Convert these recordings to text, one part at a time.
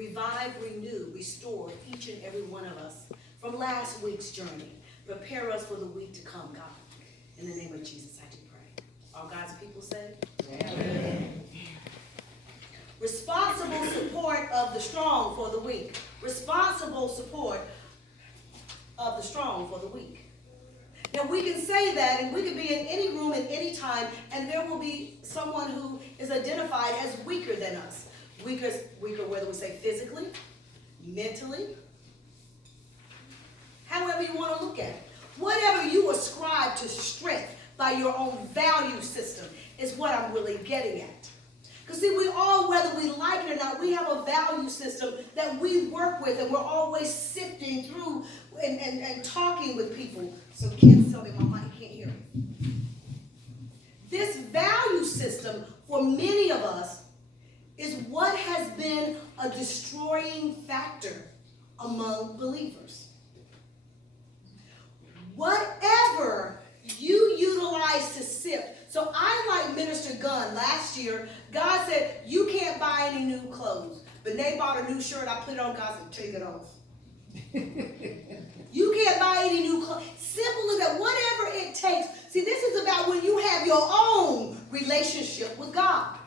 revive, renew, restore each and every one of us from last week's journey. Prepare us for the week to come, God. In the name of Jesus, I do pray. All God's people say? Amen. Responsible support of the strong for the weak. Responsible support of the strong for the weak. Now we can say that, and we can be in any room at any time, and there will be someone who is identified as weaker than us. Weaker whether we say physically, mentally, however you want to look at it. Whatever you ascribe to strength by your own value system is what I'm really getting at. Because see, we all, whether we like it or not, we have a value system that we work with, and we're always sifting through and talking with people. So kids tell me my mic can't hear me. This value system, for many of us, is what has been a destroying factor among believers. Whatever you utilize to sift. So I like Minister Gunn. Last year, God said, you can't buy any new clothes. But they bought a new shirt. I put it on. God said, take it off. You can't buy any new clothes. Simple as that. Whatever it takes. See, this is about when you have your own relationship with God.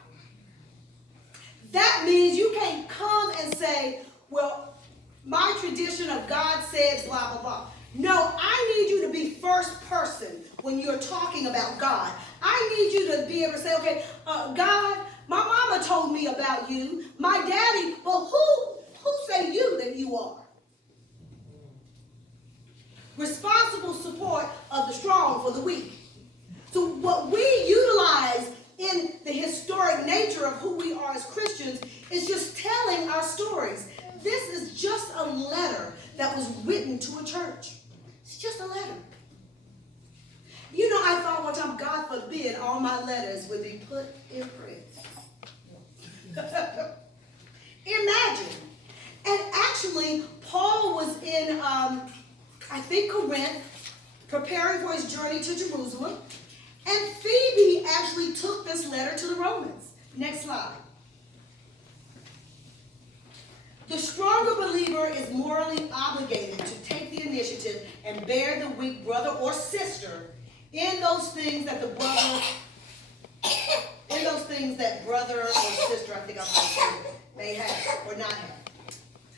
That means you can't come and say, well, my tradition of God said blah, blah, blah. No, I need you to be first person when you're talking about God. I need you to be able to say, okay, God, my mama told me about you. My daddy, well, who say you that you are? Responsible support of the strong for the weak. So what we utilize in the historic nature of who we are as Christians is just telling our stories. This is just a letter that was written to a church. It's just a letter. You know, I thought one time, God forbid, all my letters would be put in print. Imagine. And actually, Paul was in, I think, Corinth, preparing for his journey to Jerusalem. And Phoebe actually took this letter to the Romans. Next slide. The stronger believer is morally obligated to take the initiative and bear the weak brother or sister in those things that brother or sister, I think I'm going to say, may have or not have.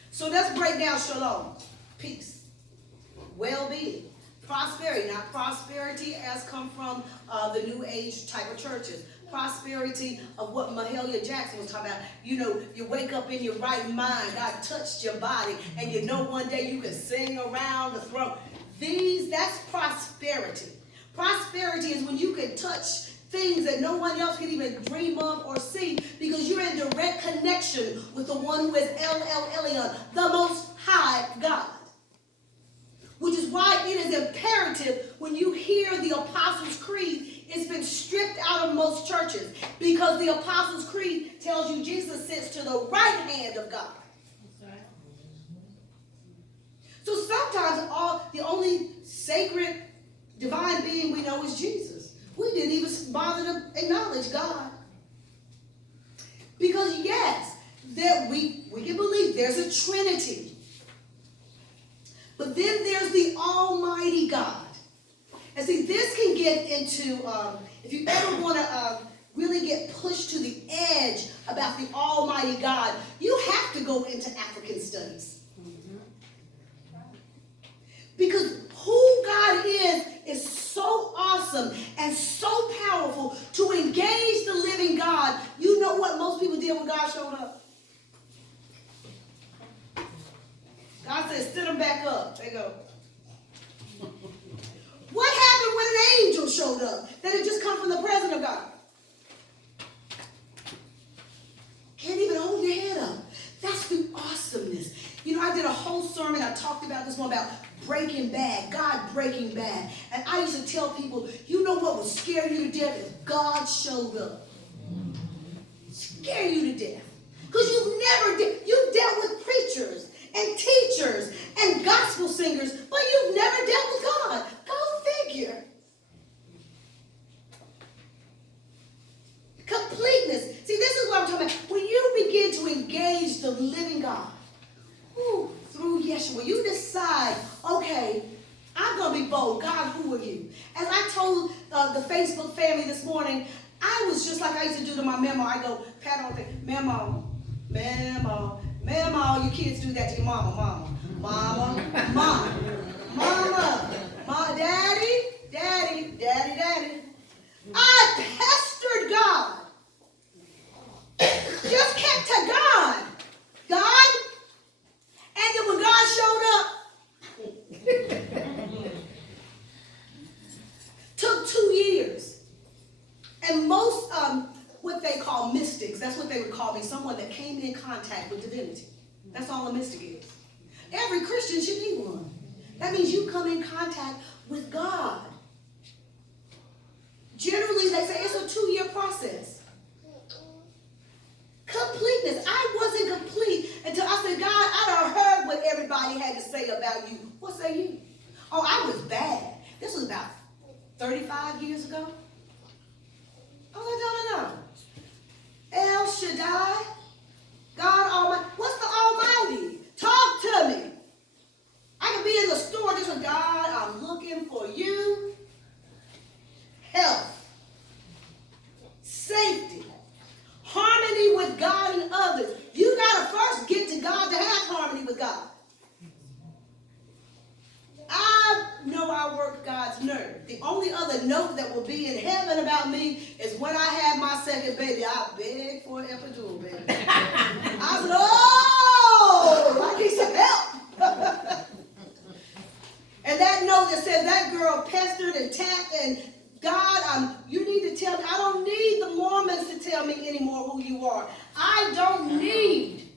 So let's break down shalom, peace, well-being, prosperity. Not prosperity as come from the New Age type of churches. Prosperity of what Mahalia Jackson was talking about. You know, you wake up in your right mind. God touched your body. And you know one day you can sing around the throne. That's prosperity. Prosperity is when you can touch things that no one else can even dream of or see because you're in direct connection with the one who is El Elyon, the Most High God. Which is why it is imperative when you hear the Apostles' Creed, it's been stripped out of most churches because the Apostles' Creed tells you Jesus sits to the right hand of God. So sometimes the only sacred divine being we know is Jesus. We didn't even bother to acknowledge God. Because yes, we can believe there's a Trinity. But then there's the Almighty God. And see, this can get into, if you ever want to really get pushed to the edge about the Almighty God, you have to go into African studies. Because who God is so awesome and so powerful to engage the living God. You know what most people did when God showed up? God said, sit them back up. They go. What happened when an angel showed up that had just come from the presence of God? Can't even hold their head up. That's the awesomeness. You know, I did a whole sermon. I talked about this one about Breaking Bad, God Breaking Bad. And I used to tell people, you know what would scare you to death if God showed up? Scare you to death. Because you've dealt with preachers and teachers and gospel singers, but you've never dealt with God. Go figure. Completeness. See, this is what I'm talking about. When you begin to engage the living God, behold, God, who are you? As I told the Facebook family this morning, I was just like I used to do to my memo. I go, pat on the memo, memo, memo. You kids do that to your mama, mama, mama, mama, mama, daddy, daddy, daddy, daddy. I pestered God. Just kept to God. God. And then when God showed up, took 2 years. And most what they call mystics, that's what they would call me, someone that came in contact with divinity. That's all a mystic is. Every Christian should be one. That means you come in contact with God. Generally, they say it's a 2-year process. Completeness. I wasn't complete until I said, God, I done heard what everybody had to say about you. What say you? Oh, I was bad. This was about 35 years ago. I was like, no. El Shaddai, God Almighty. What's the Almighty? Talk to me. I could be in the store just with God, I'm looking for you. Health, safety, harmony with God and others. You got to first get to God to have harmony with God. I know I work God's nerve. The only other note that will be in heaven about me is when I had my second baby. I begged for an epidural, baby. I said, oh, I need some help. And that note that says that girl pestered and tapped and God, you need to tell me. I don't need the Mormons to tell me anymore who you are. I don't need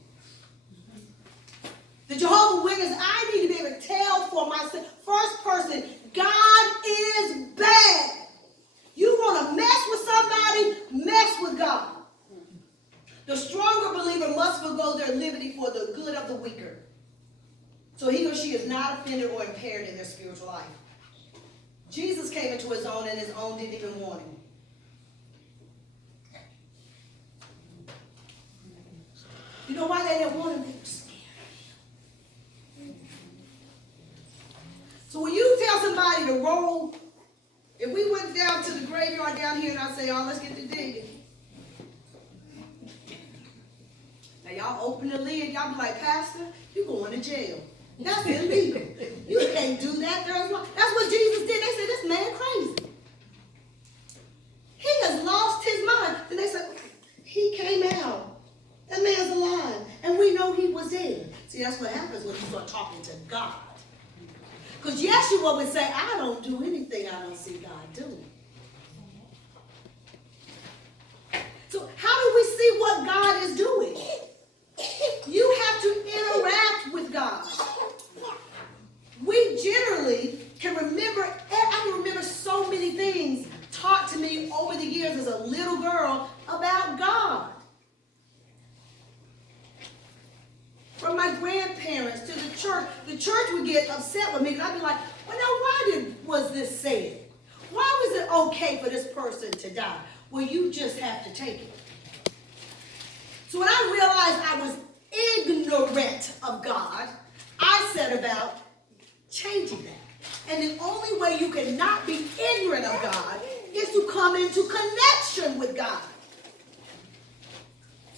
the Jehovah's Witnesses. I need to be able to tell for myself. First person, God is bad. You want to mess with somebody, mess with God. The stronger believer must forgo their liberty for the good of the weaker, so he or she is not offended or impaired in their spiritual life. Jesus came into his own, and his own didn't even want him. You know why they didn't want him? They were scared. So when you tell somebody to roll, if we went down to the graveyard down here and I say, oh, let's get to digging. Now y'all open the lid, y'all be like, Pastor, you going to jail. That's illegal. You can't do that. That's what Jesus did. They said, this man crazy. He has lost his mind. Then they said, he came out. That man's alive. And we know he was dead. See, that's what happens when you start talking to God. Because Yeshua would say, I don't do anything I don't see God doing. So how do we see what God is doing? You have to interact with God. We generally can remember, I can remember so many things taught to me over the years as a little girl about God. From my grandparents to the church would get upset with me, and I'd be like, well, now why was this said? Why was it okay for this person to die? Well, you just have to take it. So when I realized I was ignorant of God, I set about changing that. And the only way you can not be ignorant of God is to come into connection with God.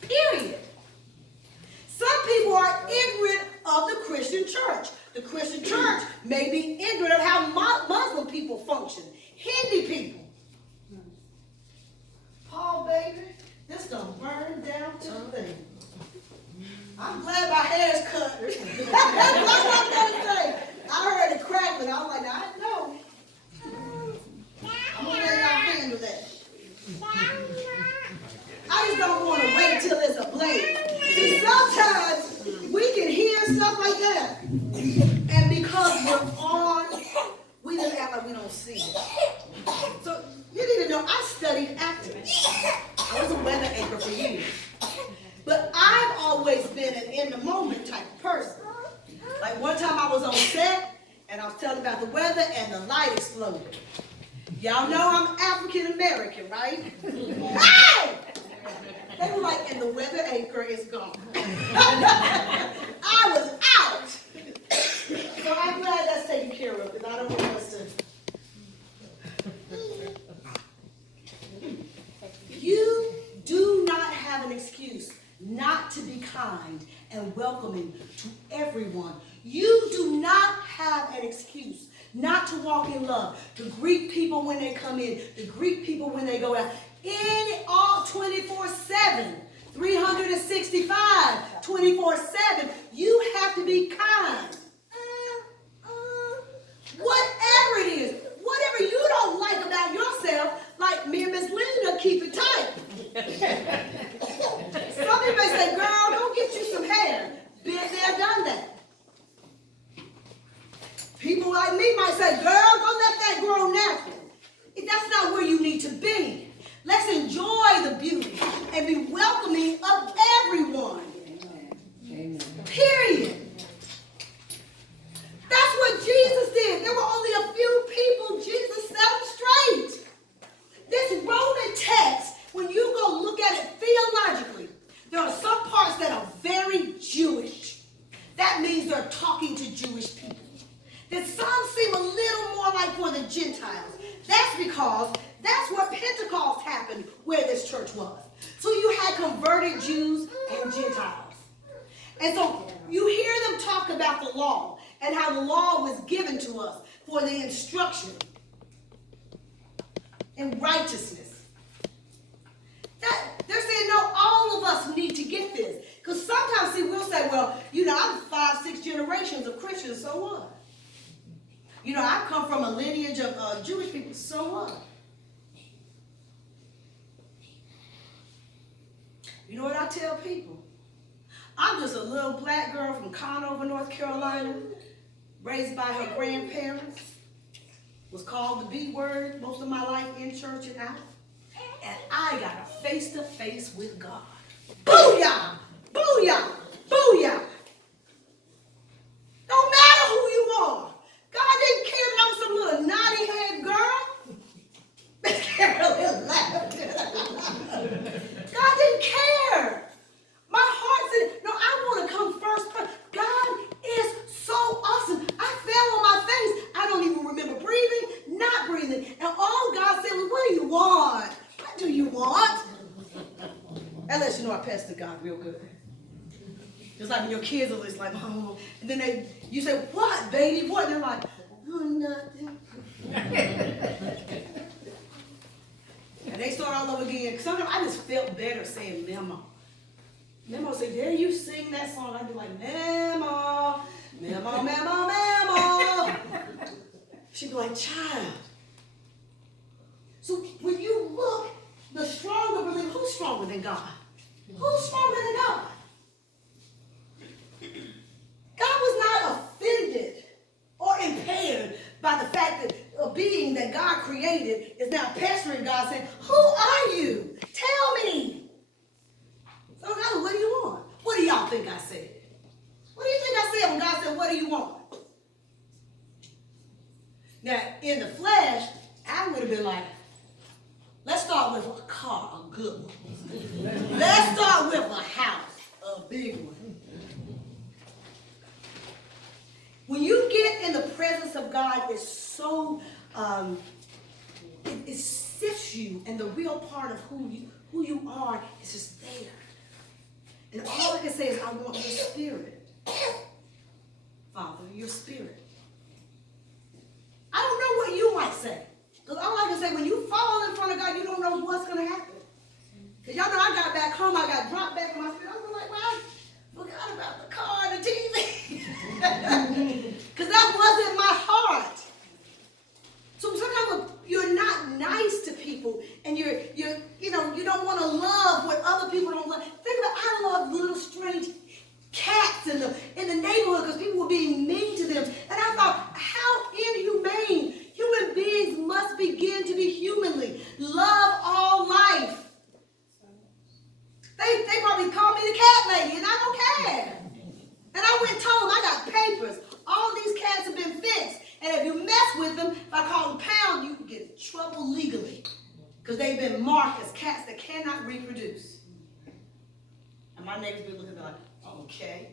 Period. Some people are ignorant of the Christian church. The Christian church may be ignorant of how Muslim people function. Hindi people. Paul, baby, this done burned down to the thing. I'm glad my hair's cut. That's what I'm going to say. I heard it crackling. I was like, I know. I'm going to let y'all handle that. I just don't want to wait till it's a blade. See, sometimes we can hear stuff like that. And because we're on, we just act like we don't see it. So you need to know, I studied acting. I was a weather anchor for years. But I've always been an in-the-moment type of person. Like one time I was on set, and I was telling about the weather, and the light exploded. Y'all know I'm African-American, right? Hey! They were like, and the weather anchor is gone. I was out. So I'm glad that's taken care of, because I don't want us to kind and welcoming to everyone. You do not have an excuse not to walk in love, to greet people when they come in, to greet people when they go out. In all 24/7, 365, 24/7, you have to be kind. Whatever it is, whatever you don't like about yourself, like me and Miss Linda, keep it tight. Some people may say, girl, go get you some hair. Been there, done that. People like me might say, girl, don't let that grow natural. That's not where you need to be. Let's enjoy the beauty and be welcoming of everyone. Amen. Period. That's what Jesus did. There were only a few people. Jesus set them straight. This Roman text, when you go look at it theologically, there are some parts that are very Jewish. That means they're talking to Jewish people. Then some seem a little more like for the Gentiles. That's because that's where Pentecost happened, where this church was. So you had converted Jews and Gentiles. And so you hear them talk about the law and how the law was given to us for the instruction in righteousness. They're saying, no, all of us need to get this. Because sometimes, see, we'll say, well, I'm 5-6 generations of Christians, so what? I come from a lineage of Jewish people, so what? You know what I tell people? I'm just a little black girl from Conover, North Carolina, raised by her grandparents, was called the B word most of my life in church and out, and I got a face-to-face with God. Booyah! Booyah! Booyah! No matter who you are, God didn't care if I was some little naughty-head girl. Miss Carolyn laughed. God didn't care. My heart said, no, I want to come first. God is so awesome. I fell on my face. I don't even remember breathing, not breathing. And all God said was, what do you want? What do you want? That lets you know I passed to God real good. Just like when your kids are just like, oh, and then you say, what, baby? What? And they're like, oh, nothing. And they start all over again. Sometimes I just felt better saying Memo. Memo say, dare you sing that song? I'd be like, Memo, Memo, Memo, Memo. She'd be like, child. So when you look, the stronger believer, who's stronger than God? Who's stronger than God? God was not offended or impaired by the fact that a being that God created is now pestering God saying, who are you? Tell me. So God, what do you want? What do y'all think I said? What do you think I said when God said, what do you want? Now, in the flesh, I would have been like, let's start with a car, a good one. Let's start with a house, a big one. When you get in the presence of God, it's so, it sifts you, and the real part of who you are is just there. And all I can say is, I want your spirit. Father, your spirit. I don't know what you might say. Because all I can say, when you fall in front of God, you don't know what's going to happen. Because y'all know I got back home, I got dropped back in my spirit. I was like, well, I forgot about the car and the TV. Because that wasn't my heart. So sometimes you're not nice to people, and you don't want to love what other people don't love. Think about, I love little strange cats in the neighborhood because people were being mean to them. And I thought, how inhumane. Human beings must begin to be humanly. Love all life. They probably call me the cat lady, and I don't care. And I went and told them, I got papers. All these cats have been fixed. And if you mess with them, if I call them pound, you can get in trouble legally. Because they've been marked as cats that cannot reproduce. And my neighbors be looking at me like, okay.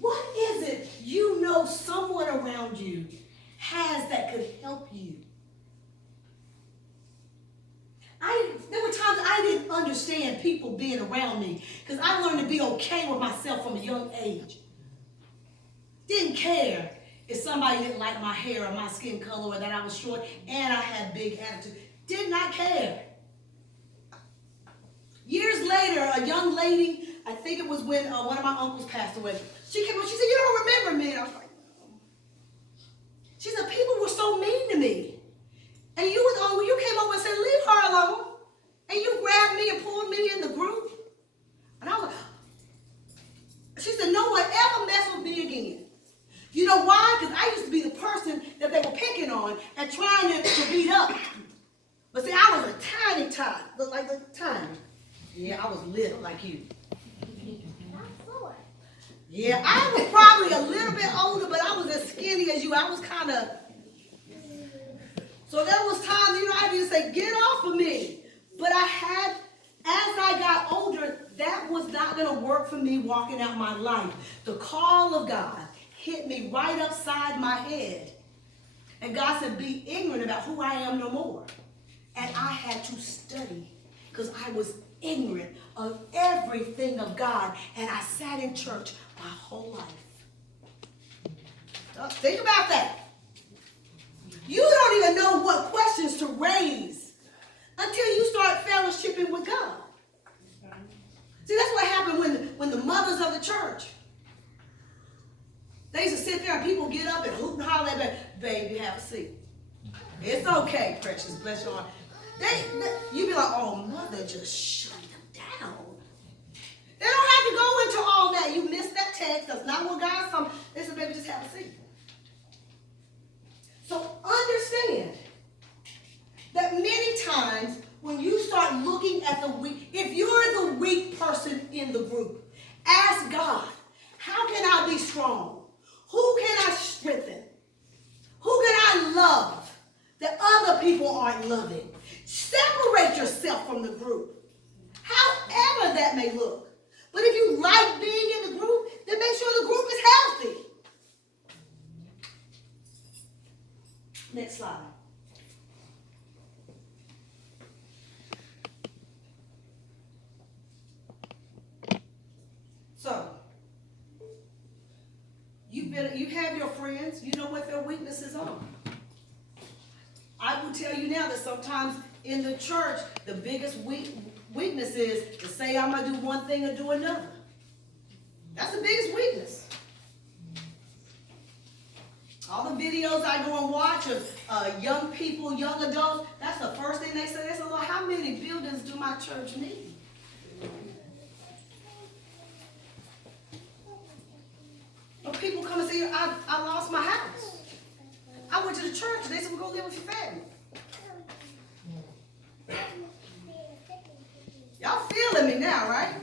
What is it you know someone around you has that could help you? There were times I I didn't understand people being around me because I learned to be okay with myself from a young age. Didn't care if somebody didn't like my hair or my skin color or that I was short and I had big attitude. Did not care. Years later, a young lady, I think it was when one of my uncles passed away, she came up, she said, "You don't remember me?" And I was like, "No." She said, "People were so mean to me. And you was when you came over and said, 'Leave her alone.' And you grabbed me and pulled me in the group." And I was like, she said, "No one ever mess with me again." You know why? Because I used to be the person that they were picking on and trying to beat up. But see, I was a tiny tot, looked like a tiny. Yeah, I was little like you. Yeah, I was probably a little bit older, but I was as skinny as you. I was kind of. So there was times, I used to say, "Get off of me." But as I got older, that was not going to work for me walking out my life. The call of God hit me right upside my head. And God said, "Be ignorant about who I am no more." And I had to study because I was ignorant of everything of God. And I sat in church my whole life. Think about that. You don't even know what questions to raise until you start fellowshipping with God. See, that's what happened when the mothers of the church, they used to sit there and people get up and hoot and holler at them, "Baby, have a seat. It's okay, precious, bless your heart." You be like, "Oh, mother, just shut them down." They don't have to go into all that. You missed that text. That's not what God's talking. They said, "Baby, just have a seat." So understand that many times when you start looking at the weak, if you're the weak person in the group, ask God, "How can I be strong? Who can I strengthen? Who can I love that other people aren't loving?" Separate yourself from the group, however that may look. But if you like being in the group, then make sure the group is healthy. Next slide. So, you have your friends, you know what their weaknesses are. I will tell you now that sometimes in the church, the biggest weakness is to say I'm going to do one thing or do another. That's the biggest weakness. All the videos I go and watch of young people, young adults, that's the first thing they say. They say, "Well, how many buildings do my church need?" When people come and say, I lost my house. I went to the church and they said, "We're going to live with your family." Y'all feeling me now, right?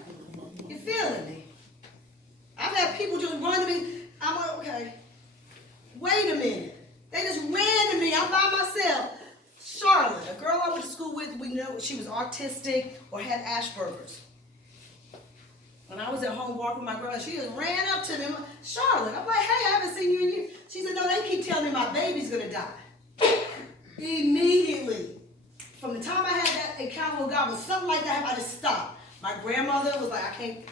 You're feeling me. I've had people just run to me. I'm like, "Okay, wait a minute." They just ran to me. I'm by myself. Charlotte, a girl I went to school with, we know she was autistic or had Asperger's. When I was at home walking with my girl, she just ran up to me. "Charlotte," I'm like, "Hey, I haven't seen you in years." She said, "No, they keep telling me my baby's going to die." Immediately. From the time I had that encounter with God, when something like that happened, I just stopped. My grandmother was like, "I can't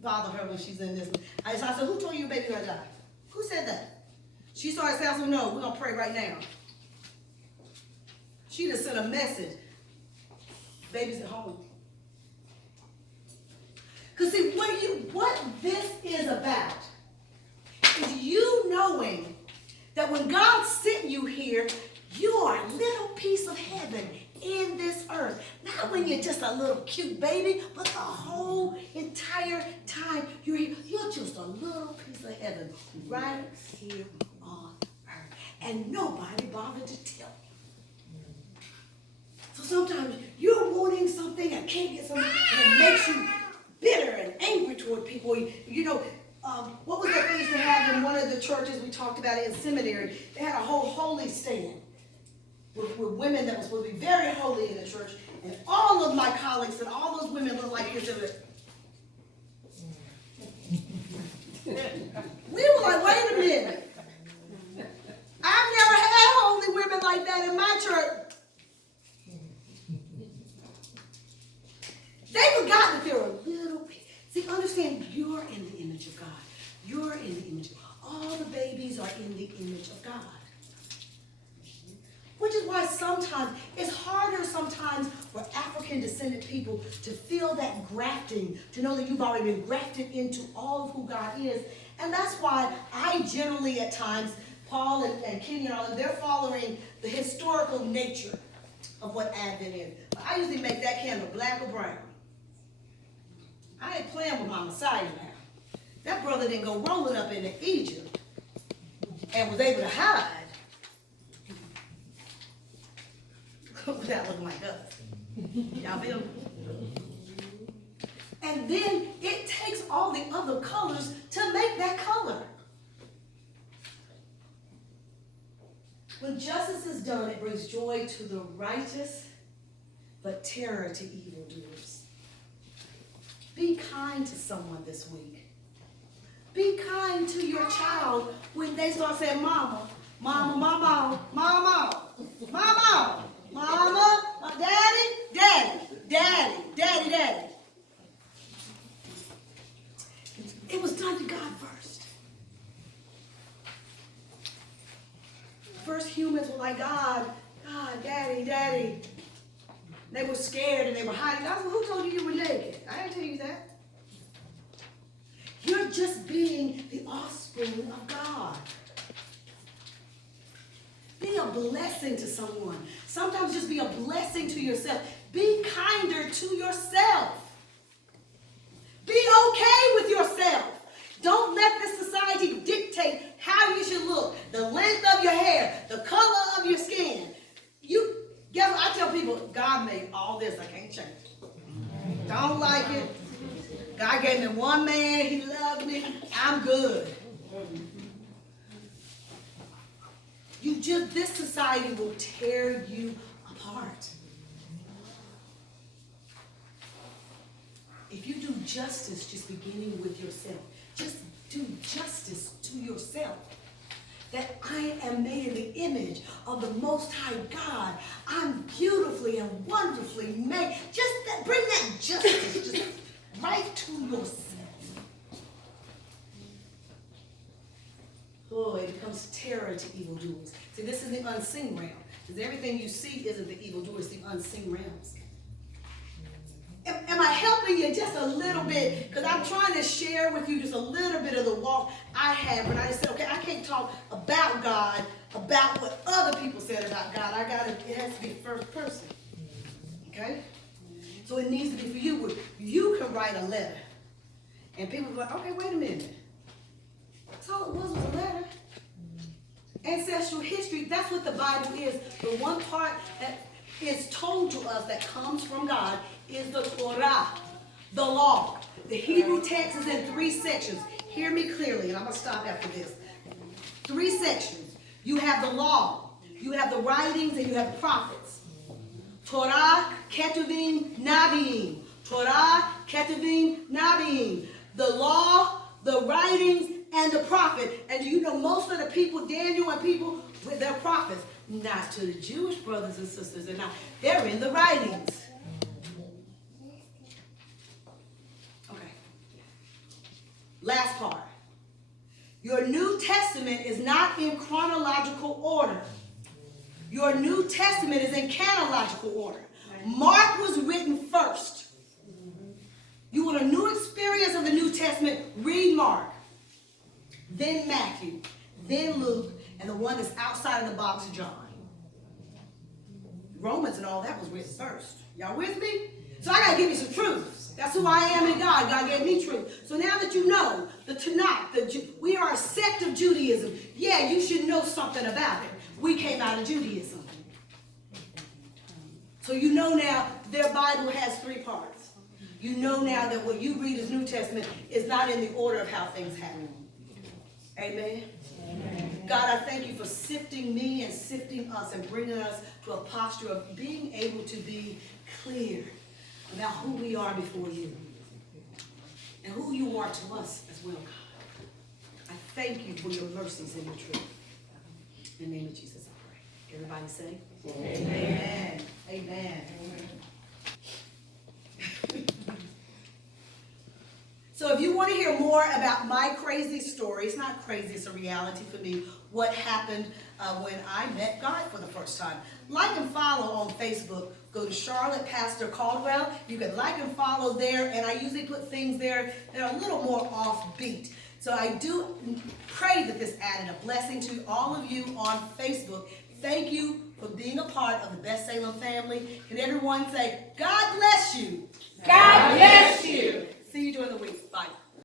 bother her when she's in this." I said, "Who told you your baby going to die? Who said that?" She started saying, I said, "No, we're going to pray right now." She just sent a message. "Baby's at home." Because see, what this is about is you knowing that when God sent you here, you are a little piece of heaven in this earth. Not when you're just a little cute baby, but the whole entire time you're here. You're just a little piece of heaven right here on earth. And nobody bothered to tell you. So sometimes you're wanting something and can't get something, and it makes you bitter and angry toward people. What was that they used to have in one of the churches? We talked about it in seminary. They had a whole holy stand with women that was supposed to be very holy in the church. And all of my colleagues and all those women looked like this. We were like, "Wait a minute. I've never had holy women like that in my church." understand you're in the image of God. You're in the image of God. All the babies are in the image of God. Which is why sometimes it's harder sometimes for African descendant people to feel that grafting, to know that you've already been grafted into all of who God is. And that's why I generally at times, Paul and Kenny and all of them, they're following the historical nature of what Advent is. But I usually make that candle black or brown. I ain't playing with my Messiah now. That brother didn't go rolling up into Egypt and was able to hide without looking like us. Y'all feel me? And then it takes all the other colors to make that color. When justice is done, it brings joy to the righteous, but terror to evildoers. Be kind to someone this week. Be kind to your child when they start saying, mama, mama, mama, mama, mama, mama, daddy, daddy, daddy, daddy, daddy. It was done to God first. First humans were like, God, daddy, daddy. They were scared and they were hiding. I said, who told you you were naked? I didn't tell you that. You're just being the offspring of God. Be a blessing to someone. Sometimes just be a blessing to yourself. Be kinder to yourself. Be okay with yourself. Don't let this society dictate how you should look, the length of your hair, the color of your skin. Guess what? I tell people, God made all this. I can't change it. Don't like it. God gave me one man. He loved me. I'm good. This society will tear you apart. If you do justice, just beginning with yourself, just do justice to yourself. That I am made in the image of the Most High God. I'm beautifully and wonderfully made. Bring that justice just right to yourself. Oh, it becomes terror to evildoers. See, this is the unseen realm. Because everything you see isn't the evildoers, the unseen realms. Am I helping you just a little bit? Because I'm trying to share with you just a little bit of the walk I had when I just said, okay, I can't talk about God, about what other people said about God. It has to be first person. Okay? So it needs to be for you where you can write a letter. And people are like, okay, wait a minute. That's all it was a letter. Ancestral history, that's what the Bible is. The one part that is told to us that comes from God is the Torah, the law. The Hebrew text is in 3 sections. Hear me clearly, and I'm going to stop after this. 3 sections. You have the law, you have the writings, and you have the prophets. Torah, Ketuvim, Naviim. Torah, Ketuvim, Naviim. The law, the writings, and the prophet. And you know most of the people, Daniel and people, with their prophets. Not to the Jewish brothers and sisters. They're in the writings. Okay. Last part. Your New Testament is not in chronological order. Your New Testament is in chronological order. Mark was written first. You want a new experience of the New Testament? Read Mark. Then Matthew. Then Luke. And the one that's outside of the box, John. Romans and all that was written first. Y'all with me? So I got to give you some truth. That's who I am in God. God gave me truth. So now that you know the Tanakh, we are a sect of Judaism. Yeah, you should know something about it. We came out of Judaism. So you know now their Bible has 3 parts. You know now that what you read as New Testament is not in the order of how things happen. Amen? Amen. God, I thank you for sifting me and sifting us and bringing us to a posture of being able to be clear about who we are before you and who you are to us as well, God. I thank you for your mercies and your truth. In the name of Jesus, I pray. Everybody say, amen. Amen. Amen. So to hear more about my crazy story, it's not crazy, it's a reality for me, what happened when I met God for the first time. Like and follow on Facebook. Go to Charlotte Pastor Caldwell. You can like and follow there, and I usually put things there that are a little more offbeat. So I do pray that this added a blessing to all of you on Facebook. Thank you for being a part of the Best Salem family. Can everyone say, God bless you? God bless you. See you during the week. Bye.